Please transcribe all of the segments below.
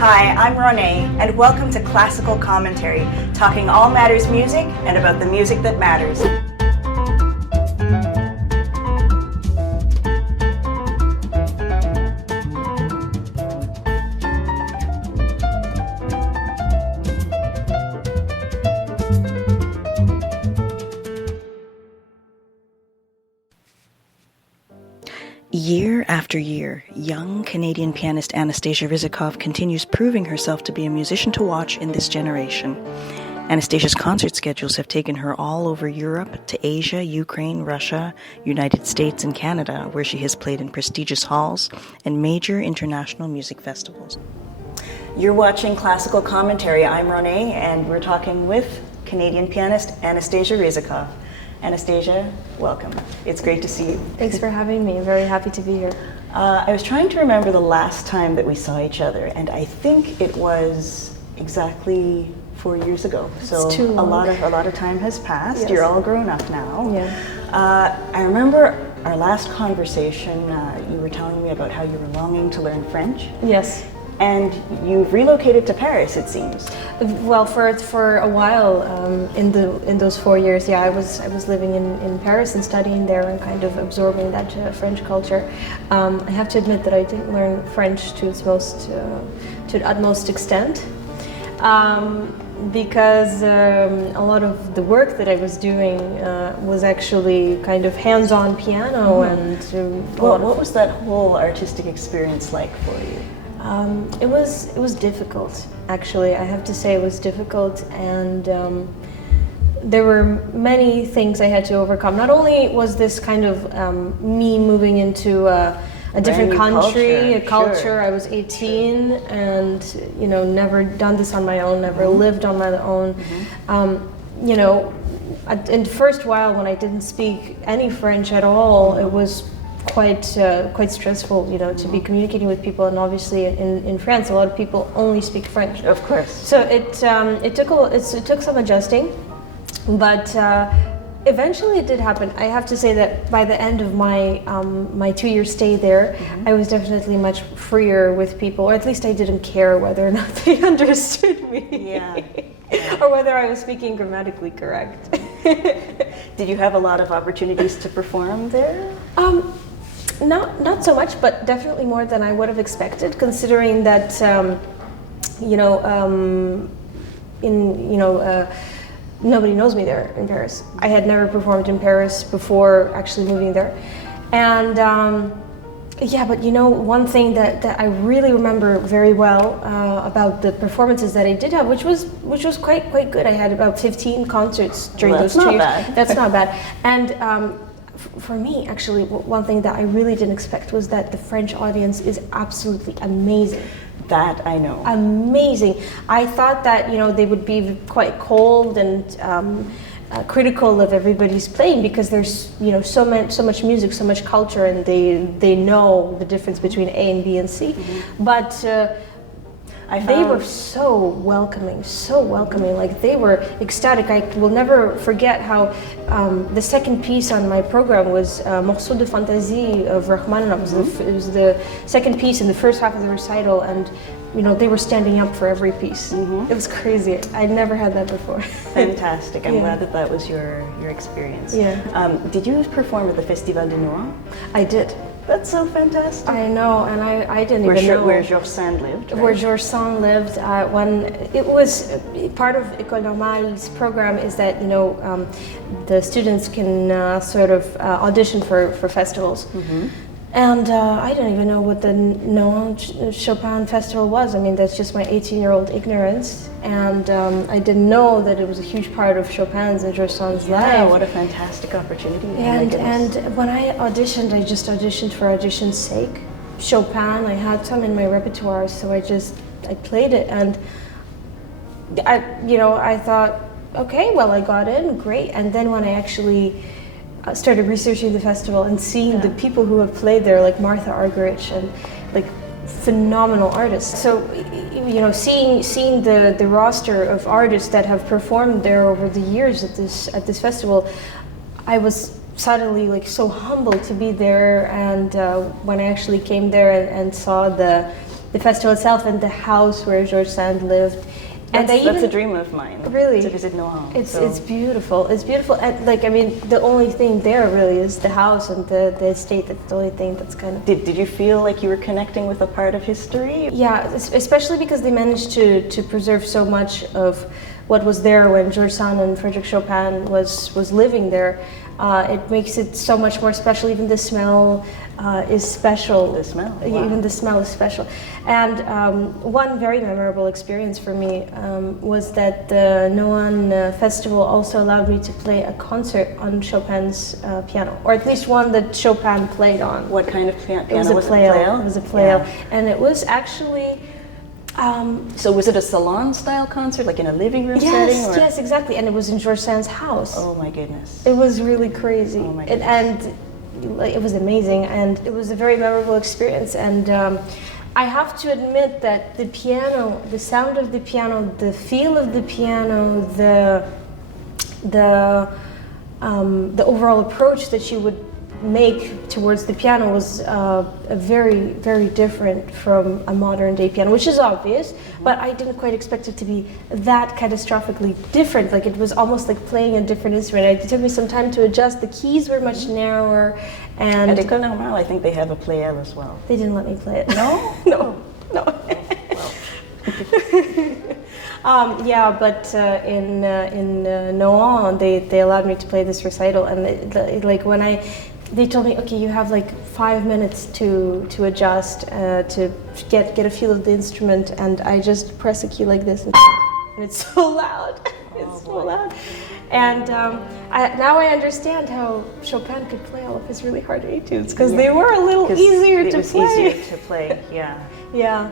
Hi, I'm Renee, and welcome to Classical Commentary, talking all matters music and about the music that matters. Year after year, young Canadian pianist Anastasia Rizikov continues proving herself to be a musician to watch in this generation. Anastasia's concert schedules have taken her all over Europe, to Asia, Ukraine, Russia, United States, and Canada, where she has played in prestigious halls and major international music festivals. You're watching Classical Commentary. I'm Renee, and we're talking with Canadian pianist Anastasia Rizikov. Anastasia, welcome. It's great to see you. Thanks for having me. I'm very happy to be here. I was trying to remember the last time that we saw each other, and I think it was exactly 4 years ago. So it's too long. a lot of time has passed. Yes. You're all grown up now. Yeah. I remember our last conversation. You were telling me about how you were longing to learn French. Yes. And you've relocated to Paris, it seems. Well, for a while, in those 4 years, yeah, I was living in Paris and studying there and kind of absorbing that French culture. I have to admit that I didn't learn French to its utmost extent, because a lot of the work that I was doing was actually kind of hands-on piano and. What was that whole artistic experience like for you? It was difficult, actually. I have to say it was difficult, and there were many things I had to overcome. Not only was this kind of me moving into a different country, a culture. Sure. I was 18 and, never done this on my own, never lived on my own. In the first while when I didn't speak any French at all, it was quite stressful, to be communicating with people, and obviously in France a lot of people only speak French. Of course. So it took some adjusting, but eventually it did happen. I have to say that by the end of my 2-year stay there, I was definitely much freer with people, or at least I didn't care whether or not they understood me. Yeah. Or whether I was speaking grammatically correct. Did you have a lot of opportunities to perform there? Not so much, but definitely more than I would have expected, considering that nobody knows me there in Paris. I had never performed in Paris before actually moving there, and but one thing that I really remember very well about the performances that I did have, which was quite good. I had about 15 concerts during those 2 years. That's not bad. And for me, actually, one thing that I really didn't expect was that the French audience is absolutely amazing. That I know. Amazing. I thought that they would be quite cold and critical of everybody's playing, because there's so much music, so much culture, and they know the difference between A and B and C. But they were so welcoming, like they were ecstatic. I will never forget how the second piece on my program was Morceau de Fantaisie of Rachmaninoff. It was the second piece in the first half of the recital, and they were standing up for every piece. It was crazy. I'd never had that before. Fantastic. I'm glad that was your experience. Yeah. Did you perform at the Festival de Nohant? I did. That's so fantastic. I know, and I didn't even know. Where Georges Sand lived, right? Where Georges Sand lived. When it was part of École Normale's program is that the students can sort of audition for festivals. And I didn't even know what the Nohant Chopin Festival was. I mean, that's just my 18-year-old ignorance. And I didn't know that it was a huge part of Chopin's and Georges Sand's life. Yeah, what a fantastic opportunity. And when I auditioned, I just auditioned for audition's sake. Chopin, I had some in my repertoire, so I played it. And I thought, okay, well, I got in, great. And then when I actually started researching the festival and seeing the people who have played there, like Martha Argerich, and like phenomenal artists. So, seeing the roster of artists that have performed there over the years at this festival, I was suddenly like so humbled to be there. And when I actually came there and saw the the festival itself and the house where Georges Sand lived. And that's a dream of mine. Really, to visit Nohant. It's beautiful. It's beautiful. And like, I mean, the only thing there really is the house and the estate. That's the only thing that's kind of. Did you feel like you were connecting with a part of history? Yeah, especially because they managed to preserve so much of what was there when Georges Sand and Frédéric Chopin was living there. It makes it so much more special. Even the smell is special. The smell, wow. Even the smell is special. And one very memorable experience for me was that the Nohant Festival also allowed me to play a concert on Chopin's piano, or at least one that Chopin played on. What kind of piano? It was a Pleyel. It was a Pleyel, and it was actually. So was it a salon-style concert, like in a living room setting? Or? Yes, exactly. And it was in Georges Sand's house. Oh my goodness. It was really crazy. Oh my goodness. And like, it was amazing, and it was a very memorable experience. And I have to admit that the piano, the sound of the piano, the feel of the piano, the overall approach that she would make towards the piano was very, very different from a modern day piano, which is obvious, but I didn't quite expect it to be that catastrophically different. Like, it was almost like playing a different instrument. It took me some time to adjust. The keys were much narrower, and At École Normale, I think they have a Pleyel as well. they didn't let me play it. No? No. Yeah, but in Nohant, they allowed me to play this recital, and like when they told me, okay, you have like 5 minutes to adjust, to get a feel of the instrument, and I just press a key like this, and it's so loud. It's so loud. And now I understand how Chopin could play all of his really hard etudes, because they were a little easier to play. It was easier to play, yeah. Yeah.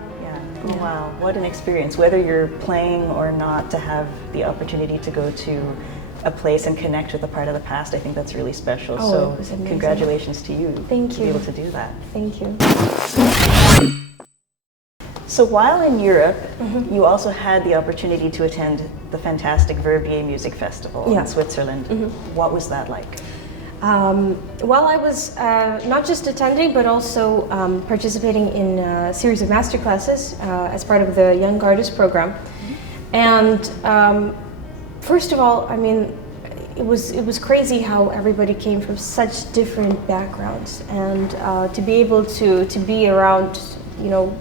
Oh, wow, what an experience. Whether you're playing or not, to have the opportunity to go to a place and connect with a part of the past, I think that's really special. Oh, so it was amazing. Congratulations to you. Thank to you. be able to do that. Thank you. So while in Europe, you also had the opportunity to attend the fantastic Verbier Music Festival in Switzerland. What was that like? Well, I was not just attending, but also participating in a series of masterclasses as part of the Young Artist program. And first of all, I mean, it was crazy how everybody came from such different backgrounds, and to be able to be around, you know,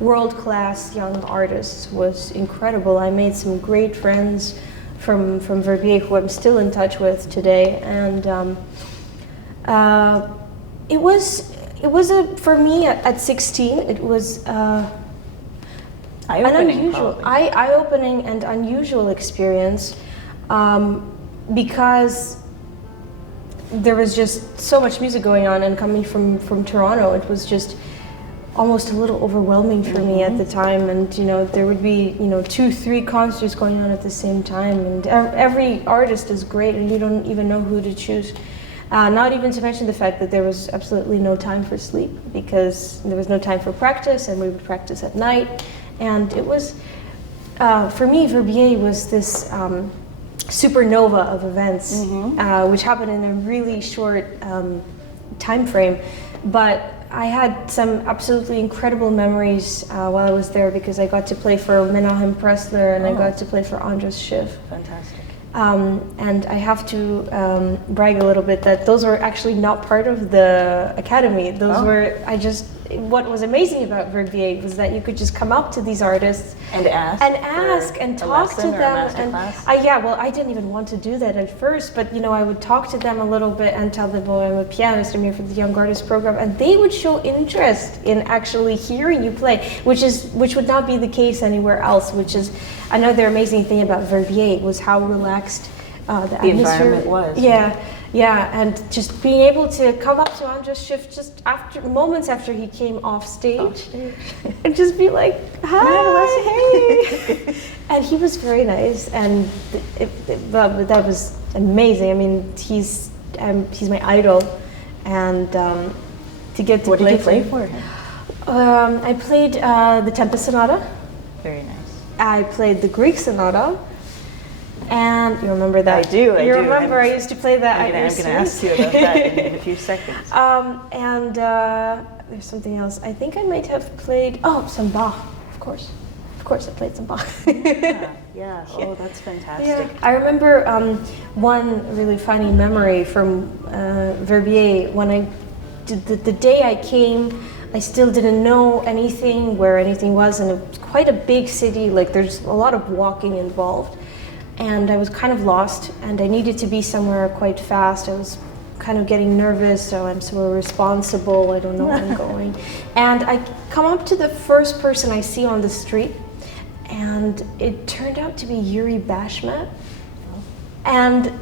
world-class young artists was incredible. I made some great friends from Verbier, who I'm still in touch with today, and it was for me at 16. It was an eye-opening and unusual experience, because there was just so much music going on, and coming from Toronto, it was just almost a little overwhelming for me at the time. And you know, there would be 2-3 concerts going on at the same time, and every artist is great, and you don't even know who to choose. Not even to mention the fact that there was absolutely no time for sleep, because there was no time for practice, and we would practice at night. And it was, for me, Verbier was this supernova of events, which happened in a really short time frame. But I had some absolutely incredible memories while I was there, because I got to play for Menahem Pressler, and I got to play for Andras Schiff. Fantastic. And I have to brag a little bit that those were actually not part of the academy. Those were, what was amazing about Verbier was that you could just come up to these artists and ask and talk to them. And I didn't even want to do that at first, but I would talk to them a little bit and tell them, I'm a pianist, I'm here for the Young Artist program, and they would show interest in actually hearing you play, which would not be the case anywhere else. Which is another amazing thing about Verbier, was how relaxed the environment was. Yeah, and just being able to come up to Andras Schiff just moments after he came off stage, and just be like, "Hi, hey," and he was very nice, and that was amazing. I mean, he's my idol, and to get to what did you play for him? I played the Tempest Sonata. Very nice. I played the Greek Sonata. And you remember that? I do. You remember I used to play that. I'm going to ask you about that in a few seconds. And there's something else. I think I might have played, some Bach, of course. Of course, I played some Bach. Yeah. Oh, that's fantastic. Yeah. I remember one really funny memory from Verbier. When I did the day I came, I still didn't know anything, where anything was, and it was quite a big city. Like, there's a lot of walking involved, and I was kind of lost, and I needed to be somewhere quite fast. I was kind of getting nervous, so I'm so responsible. I don't know where I'm going, and I come up to the first person I see on the street. And it turned out to be Yuri Bashmet, and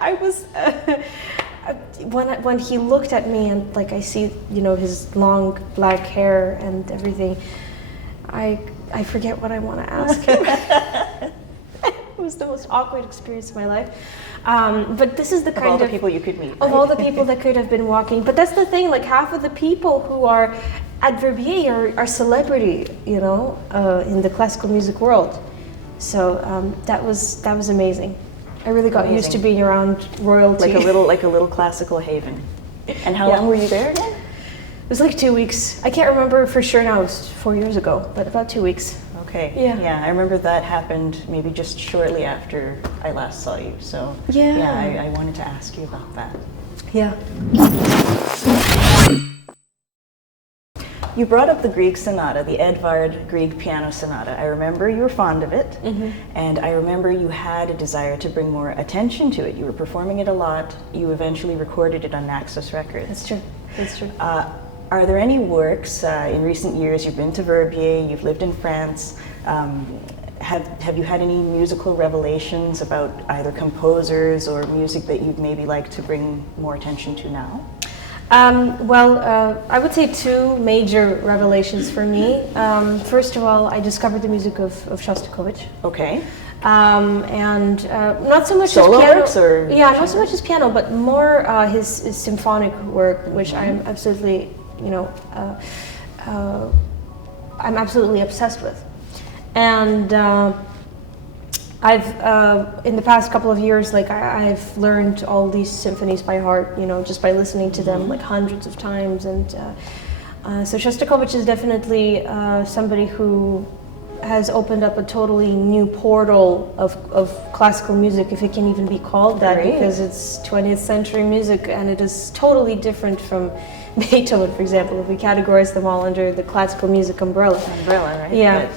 I was when he looked at me, and like I see, you know, his long black hair and everything. I forget what I want to ask him. It was the most awkward experience of my life. But this is the kind of all the people you could meet. Of all the people that could have been walking. But that's the thing. Like, half of the people who are at Verbier are celebrity, you know, in the classical music world. So that was amazing. I really got used to being around royalty. Like a little classical haven. And how long were you there again? It was like 2 weeks. I can't remember for sure now. It was 4 years ago, but about 2 weeks. Okay. Yeah. I remember that happened maybe just shortly after I last saw you. So I wanted to ask you about that. Yeah. You brought up the Grieg Sonata, the Edvard Grieg Piano Sonata. I remember you were fond of it, and I remember you had a desire to bring more attention to it. You were performing it a lot. You eventually recorded it on Naxos Records. That's true. That's true. Are there any works in recent years? You've been to Verbier, you've lived in France. Have you had any musical revelations about either composers or music that you'd maybe like to bring more attention to now? I would say two major revelations for me. First of all, I discovered the music of Shostakovich. Okay. And not so much solo his piano, works, or not so much his piano, but more his symphonic work, which I'm absolutely, I'm absolutely obsessed with. And I've in the past couple of years, like I've learned all these symphonies by heart, just by listening to them like hundreds of times. And so Shostakovich is definitely somebody who has opened up a totally new portal of classical music, if it can even be called that, because it's 20th century music, and it is totally different from Beethoven, for example, if we categorize them all under the classical music umbrella. Right? Yeah.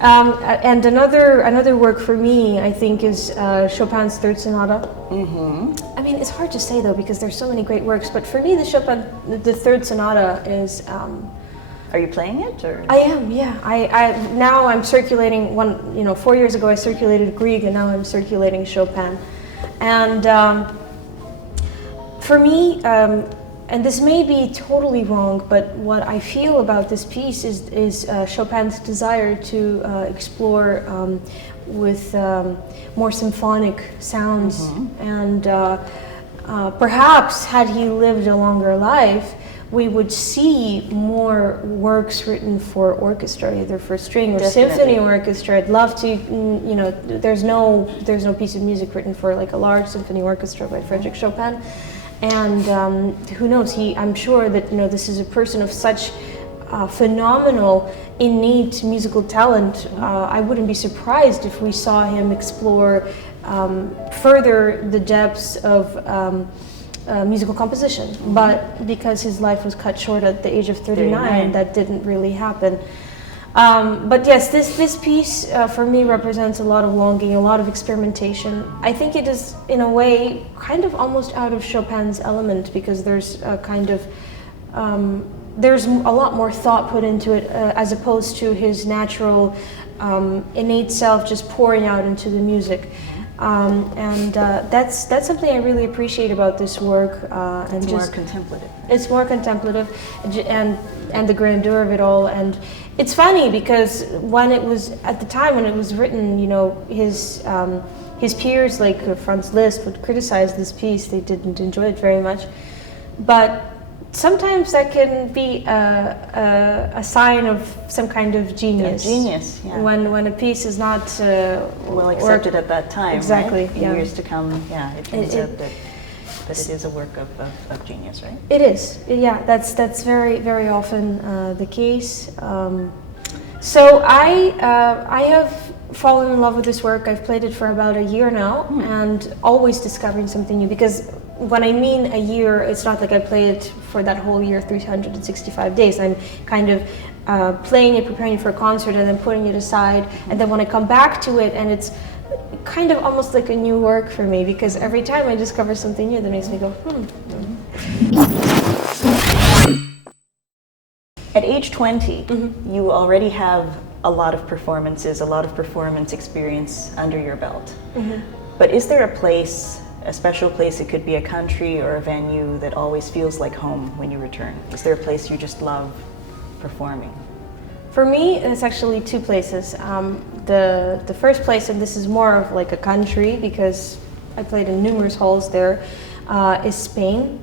And another work for me, I think, is Chopin's Third Sonata. I mean, it's hard to say though, because there's so many great works. But for me, the Third Sonata is. Are you playing it, or? I am, yeah. Now I'm circulating 4 years ago I circulated Grieg, and now I'm circulating Chopin. And for me, and this may be totally wrong, but what I feel about this piece is Chopin's desire to explore with more symphonic sounds. And perhaps had he lived a longer life, we would see more works written for orchestra, either for string or symphony orchestra. I'd love to, there's no piece of music written for like a large symphony orchestra by Frédéric Chopin. And who knows, I'm sure that, this is a person of such phenomenal, innate musical talent. I wouldn't be surprised if we saw him explore further the depths of musical composition, but because his life was cut short at the age of 39, that didn't really happen. But yes, this piece for me represents a lot of longing, a lot of experimentation. I think it is, in a way, kind of almost out of Chopin's element, because there's a kind of there's a lot more thought put into it, as opposed to his natural innate self just pouring out into the music. And that's something I really appreciate about this work. It's more contemplative. It's more contemplative, and the grandeur of it all. And it's funny because when it was at the time when it was written, his peers like Franz Liszt would criticize this piece. They didn't enjoy it very much, but sometimes that can be a sign of some kind of genius. Genius, yeah. When a piece is not well accepted at that time, exactly, right? In years to come, it turns out that. that it is a work of genius, right? It is, yeah. That's very, very often the case. So I have fallen in love with this work. I've played it for about a year now, and always discovering something new. Because when I mean a year, it's not like I play it for that whole year, 365 days. I'm kind of playing it, preparing it for a concert, and then putting it aside. And then when I come back to it, and it's kind of almost like a new work for me, because every time I discover something new that makes me go, At age 20, you already have a lot of performances, a lot of performance experience under your belt. But is there a place, a special place, it could be a country or a venue, that always feels like home when you return? Is there a place you just love performing? For me, it's actually two places. The first place, and this is more of like a country because I played in numerous halls there, is Spain.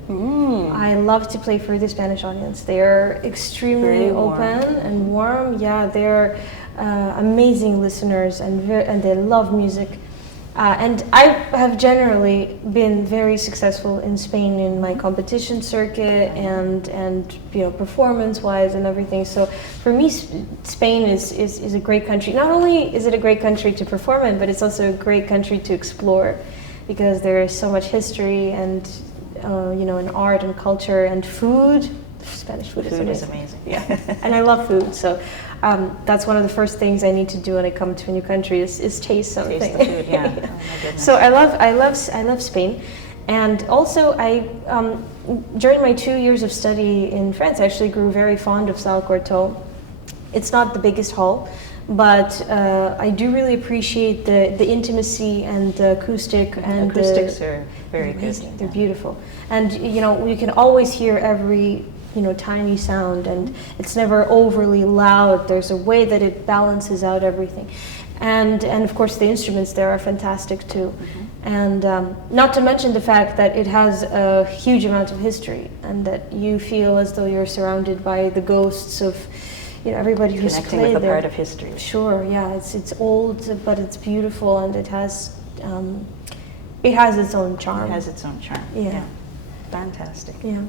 I love to play for the Spanish audience. They're extremely open and warm. Yeah, they're amazing listeners, and they love music. And I have generally been very successful in Spain in my competition circuit and you know, performance-wise and everything. So for me, Spain is a great country. Not only is it a great country to perform in, but it's also a great country to explore, because there is so much history and you know, and art and culture and food. Spanish food is amazing. Yeah, and I love food. So that's one of the first things I need to do when I come to a new country is taste something. Taste the food, yeah. Oh my goodness. So I love Spain, and also during my 2 years of study in France, I actually grew very fond of Salle Courtauld. It's not the biggest hall, but I do really appreciate the intimacy and the acoustic. And acoustics are very amazing. good. They're beautiful, and you know, you can always hear every, you know, tiny sound, and it's never overly loud. There's a way that it balances out everything, and of course the instruments there are fantastic too. And not to mention the fact that it has a huge amount of history, and that you feel as though you're surrounded by the ghosts of, you know, everybody who's connecting played with a there. part of history. Sure, yeah, it's old, but it's beautiful, and it has its own charm. It has its own charm. Yeah. Fantastic. Yeah.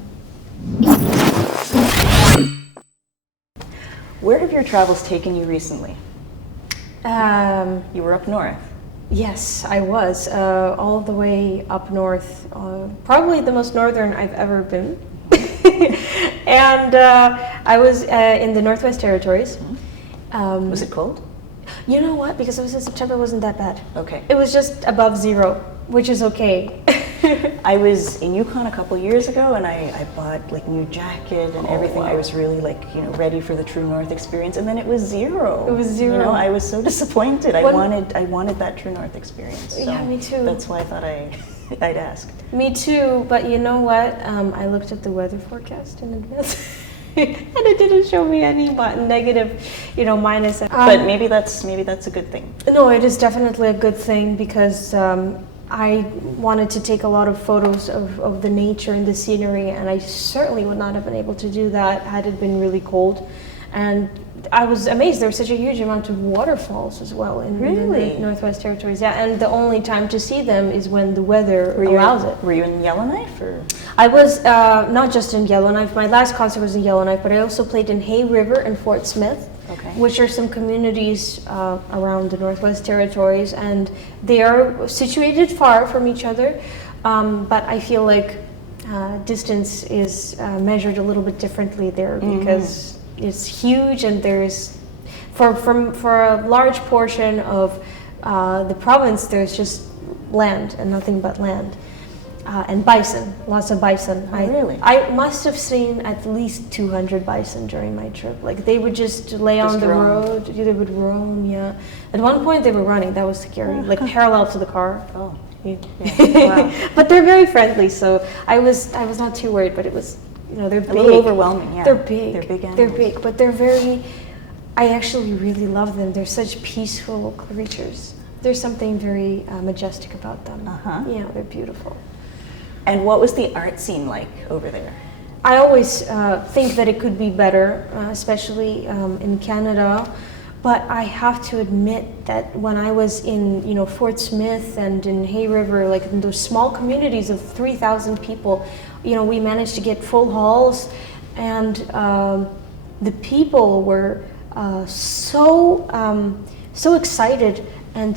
Where have your travels taken you recently? You were up north. Yes, I was all the way up north, probably the most northern I've ever been. And I was in the Northwest Territories. Was it cold? You know what? Because it was in September, it wasn't that bad. Okay. It was just above zero, which is okay. I was in Yukon a couple years ago, and I bought like new jacket and everything. Wow. I was really like, you know, ready for the true north experience, and then it was zero. It was zero. You know, I was so disappointed. I wanted that true north experience. So yeah, me too. That's why I thought I'd ask. Me too, but you know what? I looked at the weather forecast in advance, and it didn't show me any negative, you know, minus. But maybe that's a good thing. No, it is definitely a good thing, because I wanted to take a lot of photos of the nature and the scenery, and I certainly would not have been able to do that had it been really cold. And I was amazed. There was such a huge amount of waterfalls as well in the Northwest Territories. Yeah, and the only time to see them is when the weather allows it. Were you in Yellowknife? Or? I was not just in Yellowknife. My last concert was in Yellowknife, but I also played in Hay River and Fort Smith, which are some communities around the Northwest Territories, and they are situated far from each other, but I feel like distance is measured a little bit differently there, because it's huge, and there's for a large portion of the province, there's just land and nothing but land. And bison, lots of bison. Really? I must have seen at least 200 bison during my trip. Like, they would just lay on the road. They would roam, yeah. At one point they were running, that was scary, like parallel to the car. Oh. Yeah. Wow. But they're very friendly, so I was not too worried, but it was, you know, they're big. A little overwhelming, yeah. They're big. They're big animals. They're big, but they're very, I actually really love them. They're such peaceful creatures. There's something very majestic about them. Yeah, they're beautiful. And what was the art scene like over there? I always think that it could be better, especially in Canada. But I have to admit that when I was in, Fort Smith and in Hay River, like in those small communities of 3,000 people, we managed to get full halls, and the people were so excited, and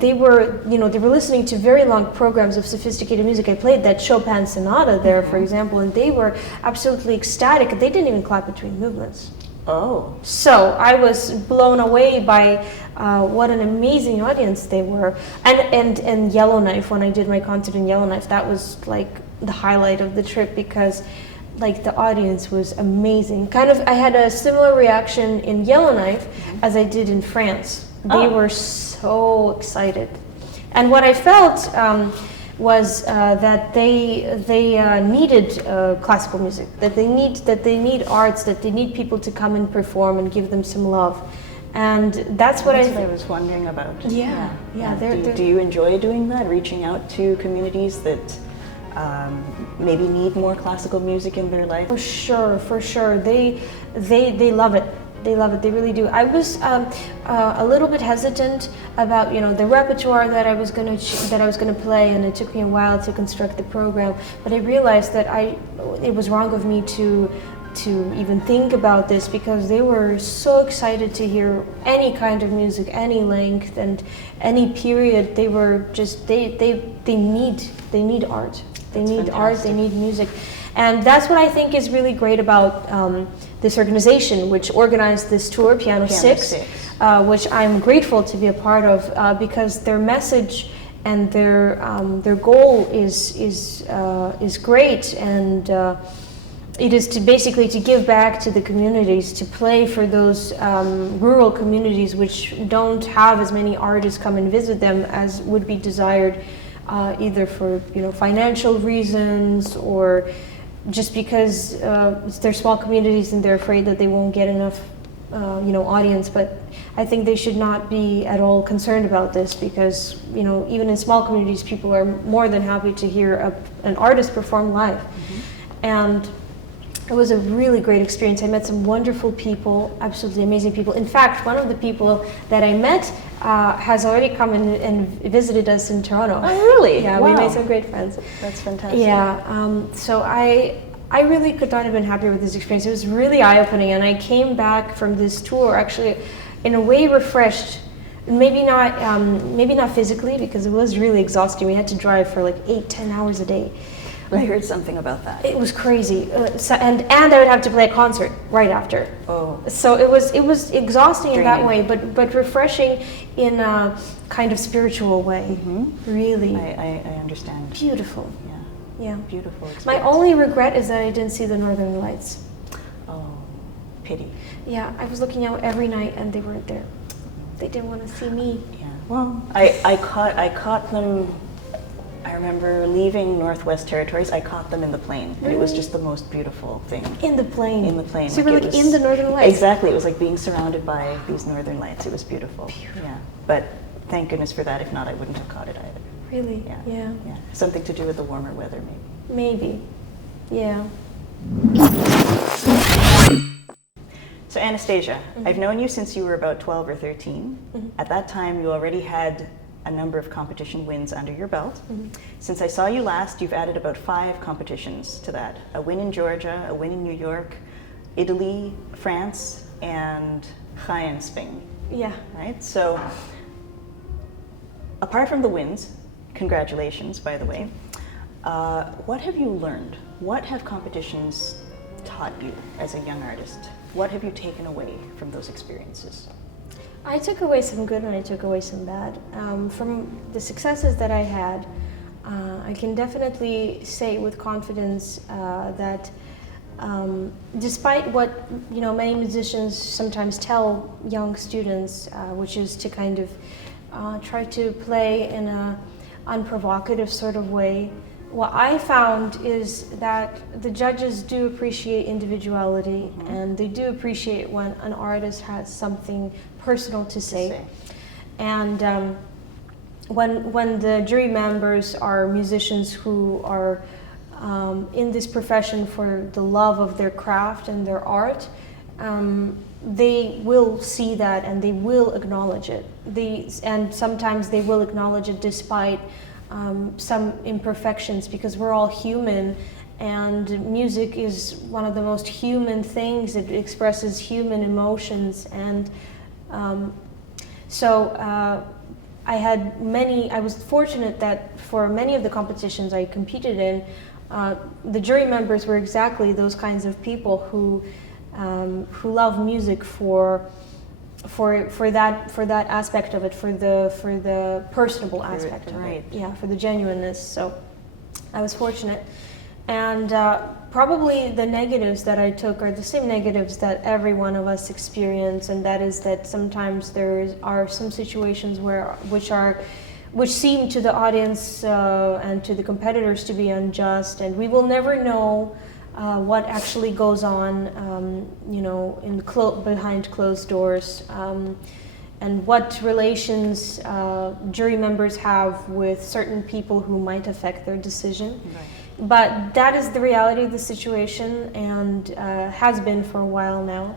they were listening to very long programs of sophisticated music. I played that Chopin sonata there, for example, and they were absolutely ecstatic. They didn't even clap between movements. Oh. So I was blown away by what an amazing audience they were. And Yellowknife, when I did my concert in Yellowknife, that was like the highlight of the trip, because like the audience was amazing. I had a similar reaction in Yellowknife as I did in France. They were so excited. And what I felt was that they needed classical music, that they need arts, that they need people to come and perform and give them some love, and that's what I was wondering about. Yeah. Do you enjoy doing that, reaching out to communities that maybe need more classical music in their life? For sure, they love it. They love it. They really do. I was a little bit hesitant about the repertoire that I was going to play, and it took me a while to construct the program. But I realized that it was wrong of me to even think about this, because they were so excited to hear any kind of music, any length and any period. They were just they need art. They need art. They need music. And that's what I think is really great about this organization, which organized this tour, Piano 6, which I'm grateful to be a part of, because their message and their goal is great, and it is to basically to give back to the communities, to play for those rural communities which don't have as many artists come and visit them as would be desired, either for financial reasons or just because they're small communities and they're afraid that they won't get enough audience. But I think they should not be at all concerned about this, because even in small communities, people are more than happy to hear an artist perform live. And it was a really great experience. I met some wonderful people, absolutely amazing people. In fact, one of the people that I met has already come and visited us in Toronto. Oh, really? Yeah, wow. We made some great friends. That's fantastic. Yeah, so I really could not have been happier with this experience. It was really eye-opening, and I came back from this tour actually in a way refreshed. Maybe not physically, because it was really exhausting. We had to drive for like 8-10 hours a day. I heard something about that. It was crazy, and I would have to play a concert right after. Oh. So it was exhausting Draining. in that way, but refreshing in a kind of spiritual way. Really. I understand. Beautiful. Yeah. Beautiful experience. My only regret is that I didn't see the Northern Lights. Oh, pity. Yeah, I was looking out every night and they weren't there. They didn't want to see me. Yeah. Well, I caught them. I remember leaving Northwest Territories. I caught them in the plane, and it was just the most beautiful thing. In the plane. In the plane. So you were like in the Northern Lights. Exactly. It was like being surrounded by these Northern Lights. It was beautiful. Yeah. But thank goodness for that. If not, I wouldn't have caught it either. Really? Yeah. Something to do with the warmer weather, maybe. Maybe. Yeah. So Anastasia, I've known you since you were about 12 or 13. At that time, you already had a number of competition wins under your belt. Since I saw you last, you've added about 5 competitions to that. A win in Georgia, a win in New York, Italy, France, and Chopin, Spain. Yeah. Right? So apart from the wins, congratulations, by the way, what have you learned? What have competitions taught you as a young artist? What have you taken away from those experiences? I took away some good and I took away some bad. From the successes that I had, I can definitely say with confidence that despite what many musicians sometimes tell young students, which is to kind of try to play in a unprovocative sort of way, what I found is that the judges do appreciate individuality, and they do appreciate when an artist has something personal to say. And when the jury members are musicians who are in this profession for the love of their craft and their art, they will see that and they will acknowledge it. And sometimes they will acknowledge it despite some imperfections, because we're all human, and music is one of the most human things. It expresses human emotions, and I was fortunate that for many of the competitions I competed in, the jury members were exactly those kinds of people who love music for that aspect of it, for the personable aspect of it, yeah, for the genuineness. So I was fortunate, and probably the negatives that I took are the same negatives that every one of us experience, and that is that sometimes there are some situations which seem to the audience and to the competitors to be unjust, and we will never know what actually goes on, behind closed doors, and what relations jury members have with certain people who might affect their decision. Right. But that is the reality of the situation, and has been for a while now.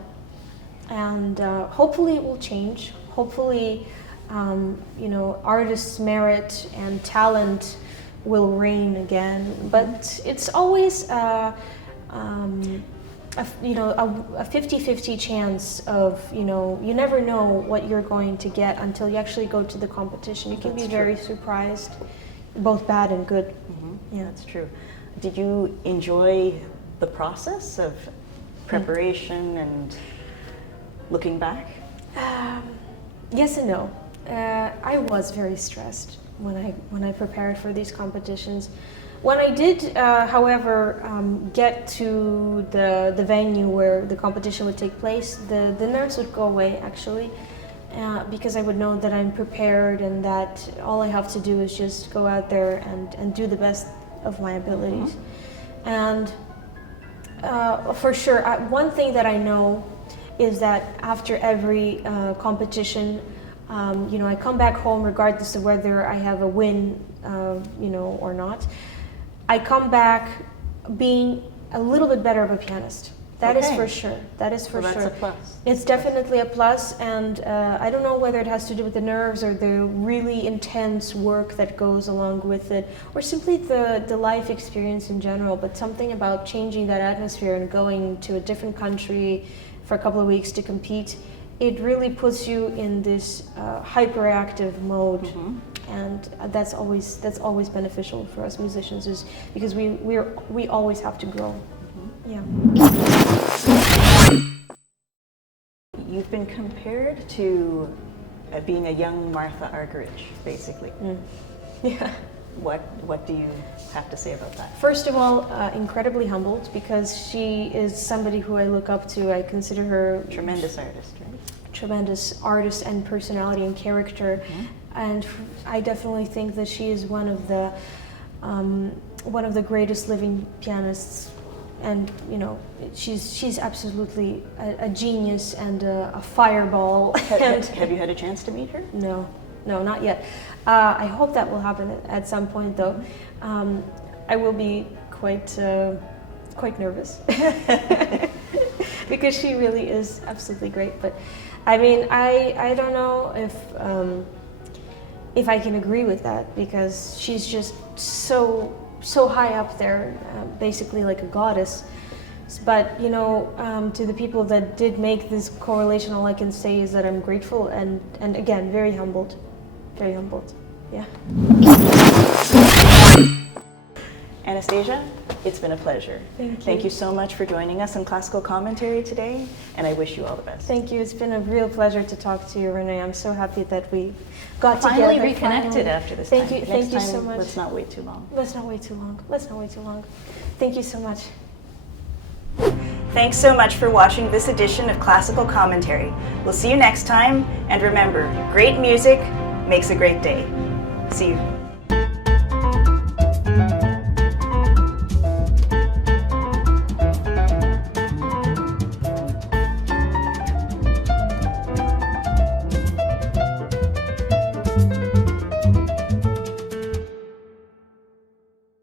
And hopefully it will change. Hopefully, artists' merit and talent will reign again. But it's always a 50-50 chance of, you never know what you're going to get until you actually go to the competition. You can be very surprised, both bad and good. Mm-hmm. Yeah, that's true. Did you enjoy the process of preparation and looking back? Yes and no. I was very stressed when I prepared for these competitions. When I did, however, get to the venue where the competition would take place, the nerves would go away, actually, because I would know that I'm prepared and that all I have to do is just go out there and do the best of my abilities. Mm-hmm. And for sure, one thing that I know is that after every competition, I come back home regardless of whether I have a win, or not. I come back being a little bit better of a pianist. That is for sure. That is for sure. That's a plus. It's definitely a plus, and I don't know whether it has to do with the nerves or the really intense work that goes along with it, or simply the life experience in general, but something about changing that atmosphere and going to a different country for a couple of weeks to compete, it really puts you in this hyperactive mode. Mm-hmm. And that's always beneficial for us musicians, is because we always have to grow. Mm-hmm. Yeah. You've been compared to being a young Martha Argerich, basically. Mm. Yeah. What do you have to say about that? First of all, incredibly humbled, because she is somebody who I look up to. I consider her tremendous artist, right? Tremendous artist and personality and character. Mm-hmm. And I definitely think that she is one of the greatest living pianists, and she's absolutely a genius and a fireball. Have you had a chance to meet her? No, not yet. I hope that will happen at some point, though. I will be quite nervous because she really is absolutely great. But I mean, I don't know if I can agree with that, because she's just so high up there, basically like a goddess. But to the people that did make this correlation, all I can say is that I'm grateful and again very humbled, yeah. Anastasia, it's been a pleasure. Thank you. Thank you so much for joining us on Classical Commentary today, and I wish you all the best. Thank you. It's been a real pleasure to talk to you, Renee. I'm so happy that we got finally together. Reconnected after this Thank time. you. Thank you so much. Let's not wait too long. Let's not wait too long. Thank you so much. Thanks so much for watching this edition of Classical Commentary. We'll see you next time, and remember, great music makes a great day. See you.